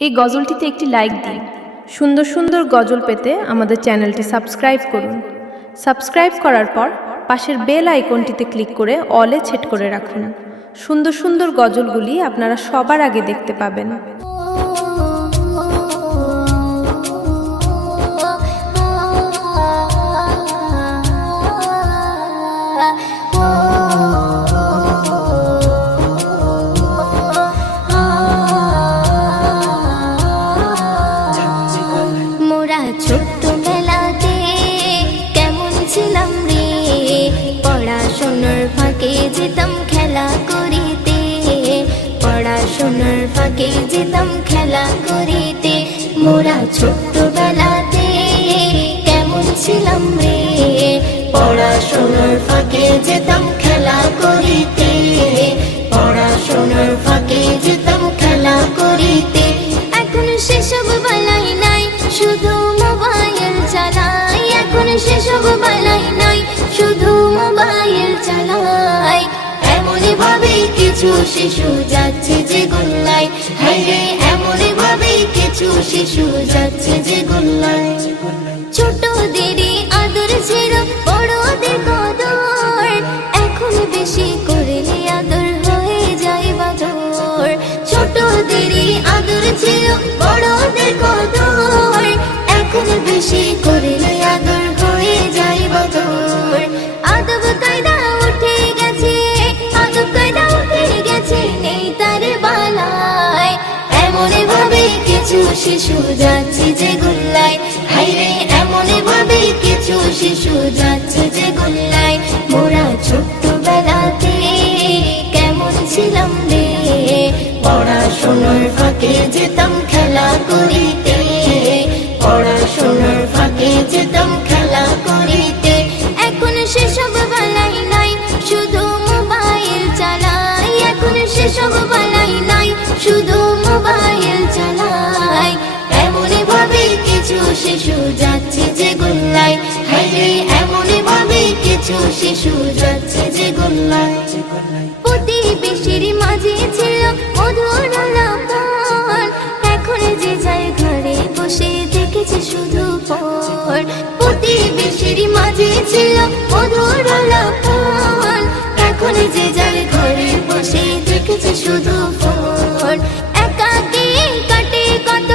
এই গজলটিতে একটি লাইক দিন। সুন্দর সুন্দর গজল পেতে আমাদের চ্যানেলটি সাবস্ক্রাইব করুন। সাবস্ক্রাইব করার পর পাশের বেল আইকনটিতে ক্লিক করে অলে সেট করে রাখুন। সুন্দর সুন্দর গজলগুলি আপনারা সবার আগে দেখতে পাবেন। ছোট্টবেলাতে কেমন ছিলাম রে, পড়াশোনার ফাঁকে যেতাম খেলা করিতে, পড়াশোনার ফাঁকে যেতাম খেলা করিতে। মোরা ছোট্টবেলাতে কেমন ছিলাম রে, পড়াশোনার ফাঁকে যেতাম খেলা করিতে, পড়াশোনার ফাঁকে যেতাম খেলা করিতে। এখন সেসব বেলাই নাই, শুধু মোবাইল চালাই। এখন সেসব বেলাই নাই, শুধু মোবাইল চালাই। এমনই ভাবে কিছু শিশু যাচ্ছে যে গোল্লায়, হায়রে এমনই ভাবে কিছু শিশু যাচ্ছে যে গোল্লায়। ছোটদেরই আদর ছিল বড়দের কদর, এখন বেশি করলে আদর হয়ে যায় বাদর। ছোটদেরই আদর ছিল বড়দের কদর, এখন বেশি করলে আদর হয়ে যায় বাদর। আদব কায়দা উঠে গেছে, আদব কায়দা উঠে গেছে, নেই তার বালায়। এমন ভাবে কিছু শিশু যাচ্ছে যে গোল্লায়, হায়রে এমন ভাবে কিছু শিশু যাচ্ছে যে গোল্লায়। মোরা ছোট্টবেলাতে কেমন ছিলাম রে, পড়াশোনার ফাঁকে যেতাম খেলা করিতে, পড়াশোনার ফাঁকে যেতাম খেলা করিতে। এখন সেসব বেলাই নাই, শুধু মোবাইল চালাই। এখন সেসব বেলাই নাই, শুধু মোবাইল চালাই। এমনই ভাবে কিছু শিশু যাচ্ছে যে গোল্লায়, হায়রে এমনই ভাবে কিছু শিশু যাচ্ছে যে গোল্লায়। প্রতিবেশীর মাঝে ছিল মধুর আলাপন, এখন যে যায় ঘরে বসে দেখেছে শুধু ফোন। প্রতিবেশীর মাঝে ছিল মধুর আলাপন, এখন যে যায় ঘরে বসে দেখেছে শুধু ফোন। একাকী কাটে কত,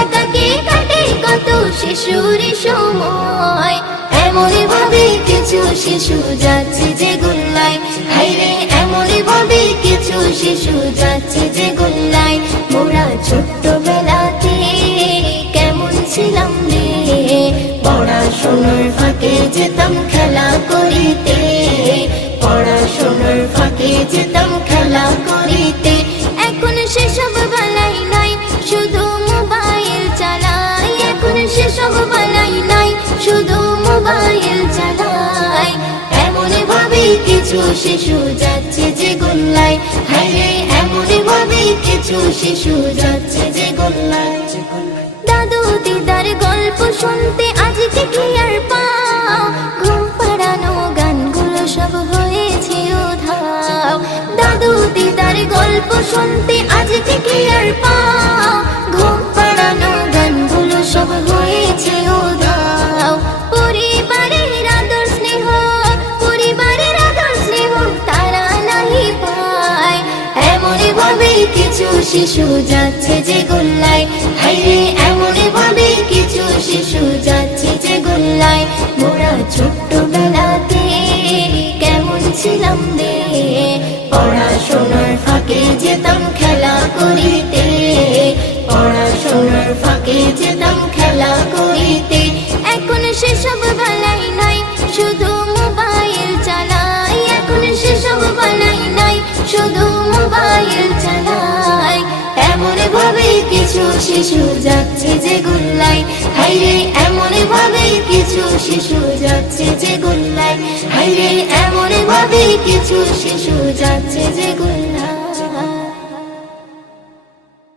একাকী কাটে কত শিশুর সময়। এমনই ভাবে কিছু শিশু যাচ্ছে যে গোল্লায়, হায়রে এমনই ভাবে কিছু শিশু যাচ্ছে যে গোল্লায়। মোরা ছোট্টবেলাতে কেমন ছিলাম রে, পড়াশোনার ফাঁকে যেতাম খেলা করিতে, পড়াশোনার ফাঁকে যেতাম খেলা করিতে। এখন সেসব বেলাই নাই, শুধু মোবাইল চালাই। এখন সেসব বেলাই নাই, শুধু মোবাইল চালাই। এমনই ভাবে কিছু শিশু যাচ্ছে যে গোল্লায়, হায়রে এমনই ভাবে কিছু শিশু যাচ্ছে যে গোল্লায়। দাদু দিদার গল্প শুনতে আজকে কি আর পাও, ঘুম পাড়ানো গানগুলো সব হয়েছে উধাও। দাদু দিদার গল্প শুনতে আজকে কি আর পাও, ঘুম পাড়ানো গানগুলো সব হয়েছে উধাও। পরিবারের আদর স্নেহ, পরিবারের আদর স্নেহ তারা নাহি পায়। এমনই ভাবে কিছু শিশু যাচ্ছে যে গোল্লায়, হায়রে এমনই ভাবে কিছু শিশু যাচ্ছে যে গোল্লায়। মোরা ছোট্টবেলাতে কেমন ছিলাম রে, পড়াশোনার ফাঁকে যেতাম খেলা করিতে, পড়াশোনার ফাঁকে যেতাম খেলা করিতে। এখন সেসব বেলাই নাই, শুধু মোবাইল চালাই। এখন সেসব বেলাই নাই, শুধু মোবাইল চালাই। এমন ভাবে কিছু শিশু যাচ্ছে যে গোল্লায়, হায়রে এমন ভাবে কিছু শিশু যাচ্ছে যে গোল্লায়, হায়রে এমন ভাবে কিছু শিশু যাচ্ছে যে গোল্লায়।